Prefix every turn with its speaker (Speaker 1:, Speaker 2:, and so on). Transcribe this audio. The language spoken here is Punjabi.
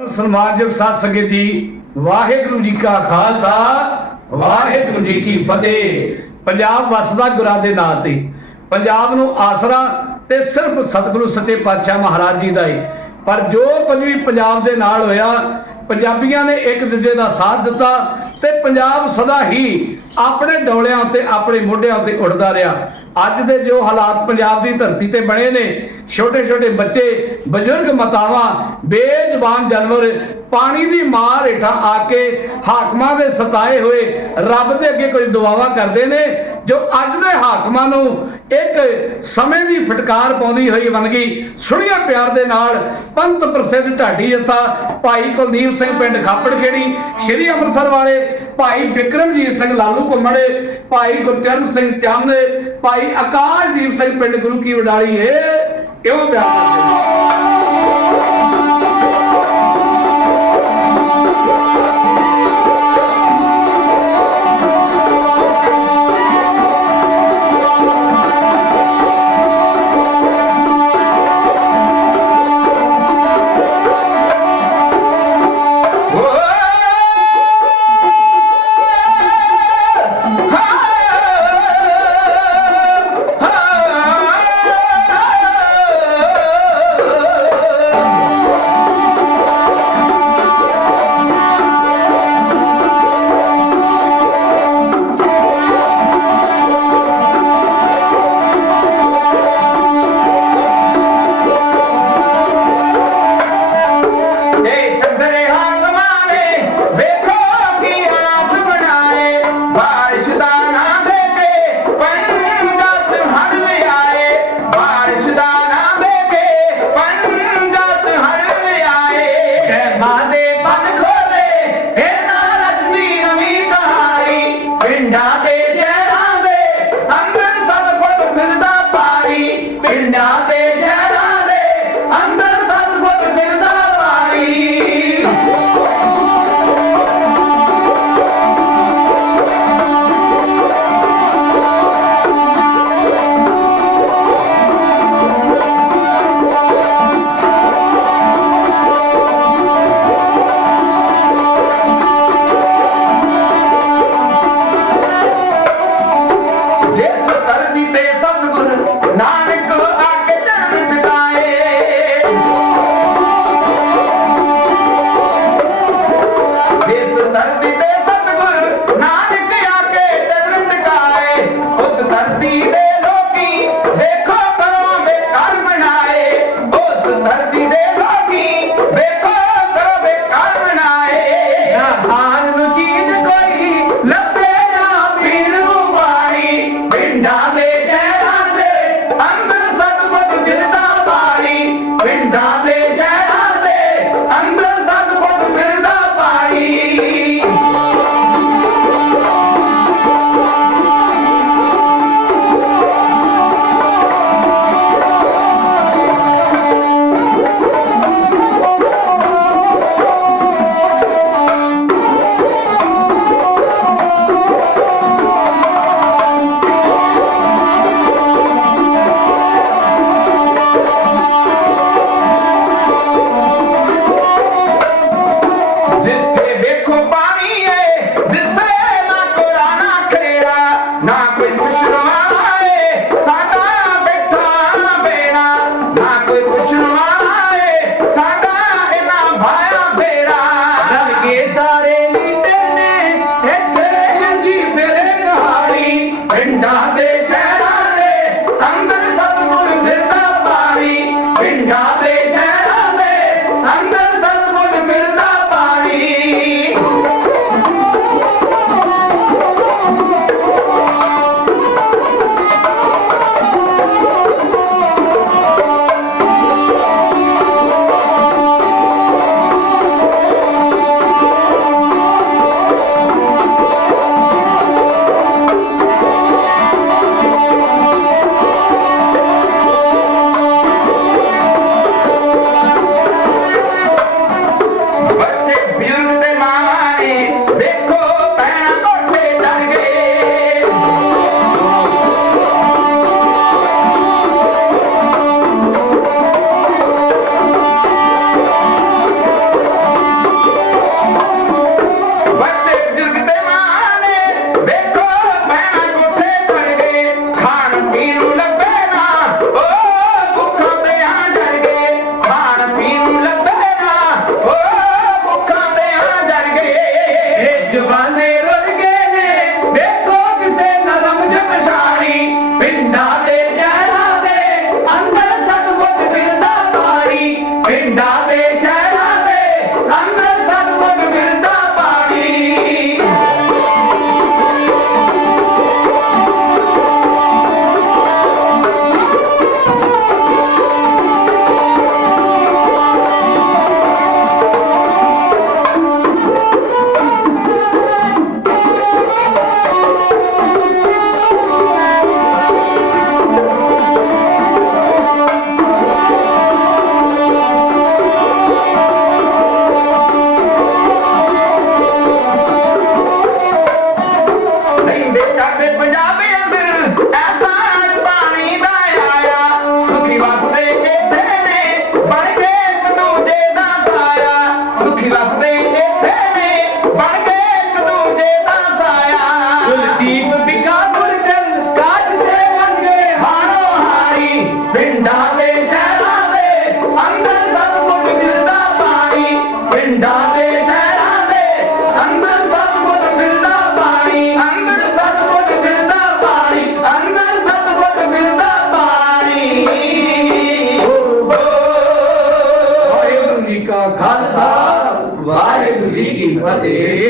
Speaker 1: ਸਨਮਾਨਯੋਗ ਸਾਧ ਸੰਗਤ ਜੀ ਵਾਹਿਗੁਰੂ ਜੀ ਕਾ ਖਾਲਸਾ, ਵਾਹਿਗੁਰੂ ਜੀ ਕੀ ਫਤਿਹ। ਪੰਜਾਬ ਵਸਦਾ ਗੁਰਾਂ ਦੇ ਨਾਂ ਤੇ। ਪੰਜਾਬ ਨੂੰ ਆਸਰਾ ਤੇ ਸਿਰਫ ਸਤਿਗੁਰੂ ਸੱਚੇ ਪਾਤਸ਼ਾਹ ਮਹਾਰਾਜ ਜੀ ਦਾ ਹੀ ਪਰ ਜੋ ਕੁਝ ਵੀ ਪੰਜਾਬ ਦੇ ਨਾਲ ਹੋਇਆ, ਪੰਜਾਬੀਆਂ ਨੇ ਇੱਕ ਦੂਜੇ ਦਾ ਸਾਥ ਦਿੱਤਾ ਤੇ ਪੰਜਾਬ ਸਦਾ ਹੀ ਆਪਣੇ ਡੋਲਿਆਂ ਉੱਤੇ, ਆਪਣੇ ਮੋਢਿਆਂ ਉੱਤੇ ਉੱਡਦਾ ਰਿਹਾ। ਅੱਜ ਦੇ ਜੋ ਹਾਲਾਤ ਪੰਜਾਬ ਦੀ ਧਰਤੀ ਤੇ ਬਣੇ ਨੇ ਛੋਟੇ ਛੋਟੇ ਬੱਚੇ, ਬਜ਼ੁਰਗ ਮਾਤਾਵਾਂ, ਬੇਜ਼ਬਾਨ ਜਾਨਵਰ, ਪਾਣੀ ਦੀ ਮਾਰ ਹੇਠਾਂ ਆ ਕੇ ਹਾਕਮਾਂ ਦੇ ਸਤਾਏ ਹੋਏ ਰੱਬ ਦੇ ਅੱਗੇ ਕੁਝ ਦੁਆਵਾਂ ਕਰਦੇ ਨੇ, ਜੋ ਅੱਜ ਦੇ ਹਾਕਮਾਂ ਨੂੰ ਇੱਕ ਸਮੇਂ ਦੀ ਫਟਕਾਰ ਪਾਉਂਦੀ ਹੋਈ ਵੰਗੀ ਸੁਣੀਆਂ ਪਿਆਰ ਦੇ ਨਾਲ, ਪੰਥ ਪ੍ਰਸਿੱਧ ਢਾਡੀ ਜੱਥਾ, ਭਾਈ ਕੁਲਦੀਪ ਸਿੰਘ ਪਿੰਡ ਖਾਪੜ ਖੇੜੀ, ਸ਼੍ਰੀ ਅੰਮ੍ਰਿਤਸਰ ਵਾਲੇ ਭਾਈ ਵਿਕਰਮਜੀਤ ਸਿੰਘ ਲਾਲੂ ਘੁੰਮੜੇ, ਭਾਈ ਗੁਰਚਰਨ ਸਿੰਘ ਚੰਦ, ਭਾਈ ਆਕਾਸ਼ਦੀਪ ਸਿੰਘ ਪਿੰਡ ਗੁਰੂ ਕੀ ਵਡਾਲੀ ਇਹ ਕਿਉਂ ਪਿਆਰ ਕਰਦੇ
Speaker 2: ਫਤਿਹ